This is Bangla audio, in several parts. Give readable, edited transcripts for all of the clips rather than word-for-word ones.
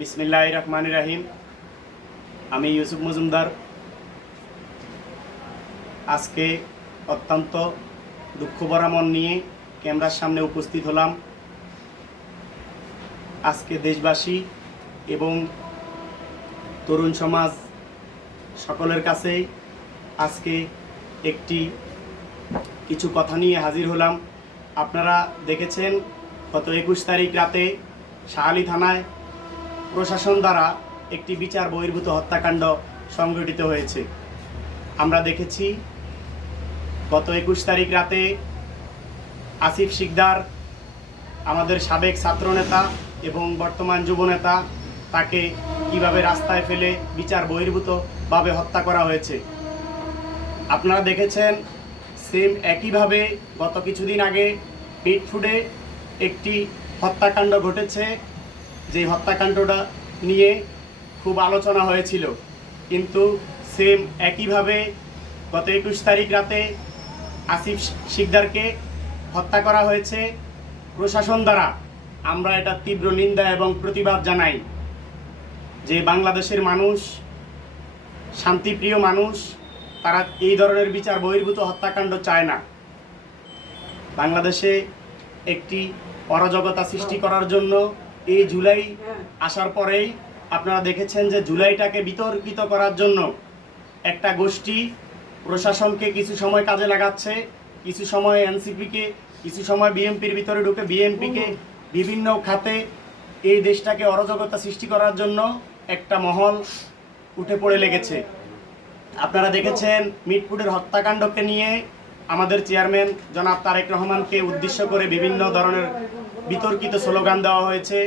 বিসমিল্লাহির রহমানির রহিম। আমি ইউসুফ মজুমদার আজকে অত্যন্ত দুঃখভরা মন নিয়ে ক্যামেরার সামনে উপস্থিত হলাম। আজকে দেশবাসী এবং তরুণ সমাজ সকলের কাছে আজকে কিছু কথা নিয়ে হাজির হলাম। আপনারা দেখেছেন গত 21 তারিখ রাতে শাহালি থানায় প্রশাসন দ্বারা একটি বিচার বহির্ভূত হত্যাকাণ্ড সংঘটিত হয়েছে। আমরা দেখেছি গত 21 তারিখ রাতে আসিফ শিকদার, আমাদের সাবেক ছাত্রনেতা এবং বর্তমান যুবনেতা, তাকে কিভাবে রাস্তায় ফেলে বিচার বহির্ভূতভাবে হত্যা করা হয়েছে। আপনারা দেখেছেন সেম একইভাবে গত কিছুদিন আগে মিটফুডে একটি হত্যাকাণ্ড ঘটেছে, যে হত্যাকাণ্ডটা নিয়ে খুব আলোচনা হয়েছিল, কিন্তু সেম একইভাবে গত 21 তারিখ রাতে আসিফ শিকদারকে হত্যা করা হয়েছে প্রশাসন দ্বারা। আমরা এটা তীব্র নিন্দা এবং প্রতিবাদ জানাই যে বাংলাদেশের মানুষ, শান্তিপ্রিয় মানুষ, তারা এই ধরনের বিচার বহির্ভূত হত্যাকাণ্ড চায় না। বাংলাদেশে একটি অরাজকতা সৃষ্টি করার জন্য এই জুলাই আসার পরেই আপনারা দেখেছেন যে জুলাইটাকে বিতর্কিত করার জন্য একটা গোষ্ঠী প্রশাসনকে কিছু সময় কাজে লাগাচ্ছে, কিছু সময় এনসিপিকে, কিছু সময় বিএনপির ভিতরে ঢুকে বিএনপিকে বিভিন্ন খাতে এই দেশটাকে অরাজকতা সৃষ্টি করার জন্য একটা মহল উঠে পড়ে লেগেছে। আপনারা দেখেছেন মিটফুডের হত্যাকাণ্ডকে নিয়ে আমাদের চেয়ারম্যান জনাব তারেক রহমানকে উদ্দেশ্য করে বিভিন্ন ধরনের বিতর্কিত স্লোগান দেওয়া হয়েছে,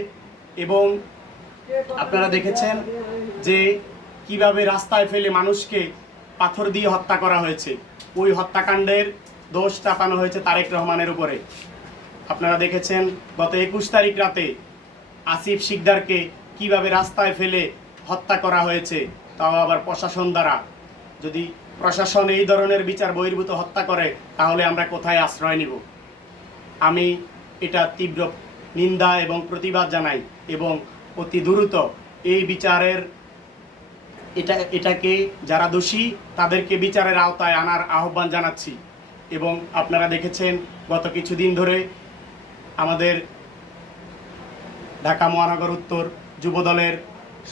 এবং আপনারা দেখেছেন যে কিভাবে রাস্তায় ফেলে মানুষকে পাথর দিয়ে হত্যা করা হয়েছে। ওই হত্যাকাণ্ডের দোষ চাপানো হয়েছে তারেক রহমানের উপরে। আপনারা দেখেছেন গত 21 তারিখ রাতে আসিফ শিকদারকে কিভাবে রাস্তায় ফেলে হত্যা করা হয়েছে, তাও আবার প্রশাসন দ্বারা। যদি প্রশাসন এই ধরনের বিচার বহির্ভূত হত্যা করে তাহলে আমরা কোথায় আশ্রয় নিব? আমি এটা তীব্র নিন্দা এবং প্রতিবাদ জানাই, এবং অতি দ্রুত এই বিচারের এটাকে যারা দোষী তাদেরকে বিচারের আওতায় আনার আহ্বান জানাচ্ছি। এবং আপনারা দেখেছেন গত কিছুদিন ধরে আমাদের ঢাকা মহানগর উত্তর যুবদলের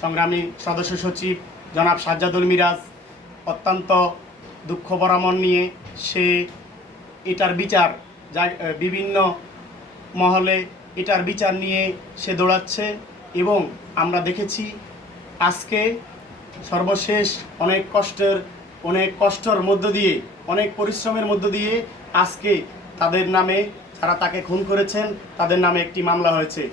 সংগ্রামী সদস্য সচিব জনাব সাজ্জাদুল মিরাজ অত্যন্ত দুঃখ পরামন নিয়ে সে এটার বিচার বিভিন্ন মহলে এটার বিচার নিয়ে সে দৌড়াচ্ছে। এবং আমরা দেখেছি আজকে সর্বশেষ অনেক কষ্টের মধ্য দিয়ে, অনেক পরিশ্রমের মধ্য দিয়ে আজকে তাদের নামে, যারা তাকে খুন করেছেন তাদের নামে একটি মামলা হয়েছে।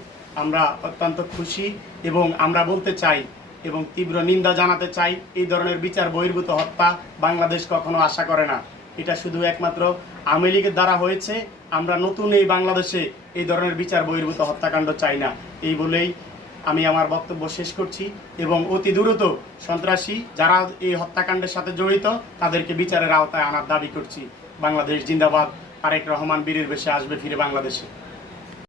আমরা অত্যন্ত খুশি, এবং আমরা বলতে চাই এবং তীব্র নিন্দা জানাতে চাই, এই ধরনের বিচার বহির্ভূত হত্যা বাংলাদেশ কখনো আশা করে না। এটা শুধু একমাত্র আওয়ামী লীগের দ্বারা হয়েছে। আমরা নতুন এই বাংলাদেশে এই ধরনের বিচার বহির্ভূত হত্যাকাণ্ড চাই না। এই বলেই আমি আমার বক্তব্য শেষ করছি, এবং অতি দ্রুত সন্ত্রাসী যারা এই হত্যাকাণ্ডের সাথে জড়িত তাদেরকে বিচারের আওতায় আনার দাবি করছি। বাংলাদেশ জিন্দাবাদ। তারেক রহমান বীরের বেশে আসবে ফিরে বাংলাদেশে।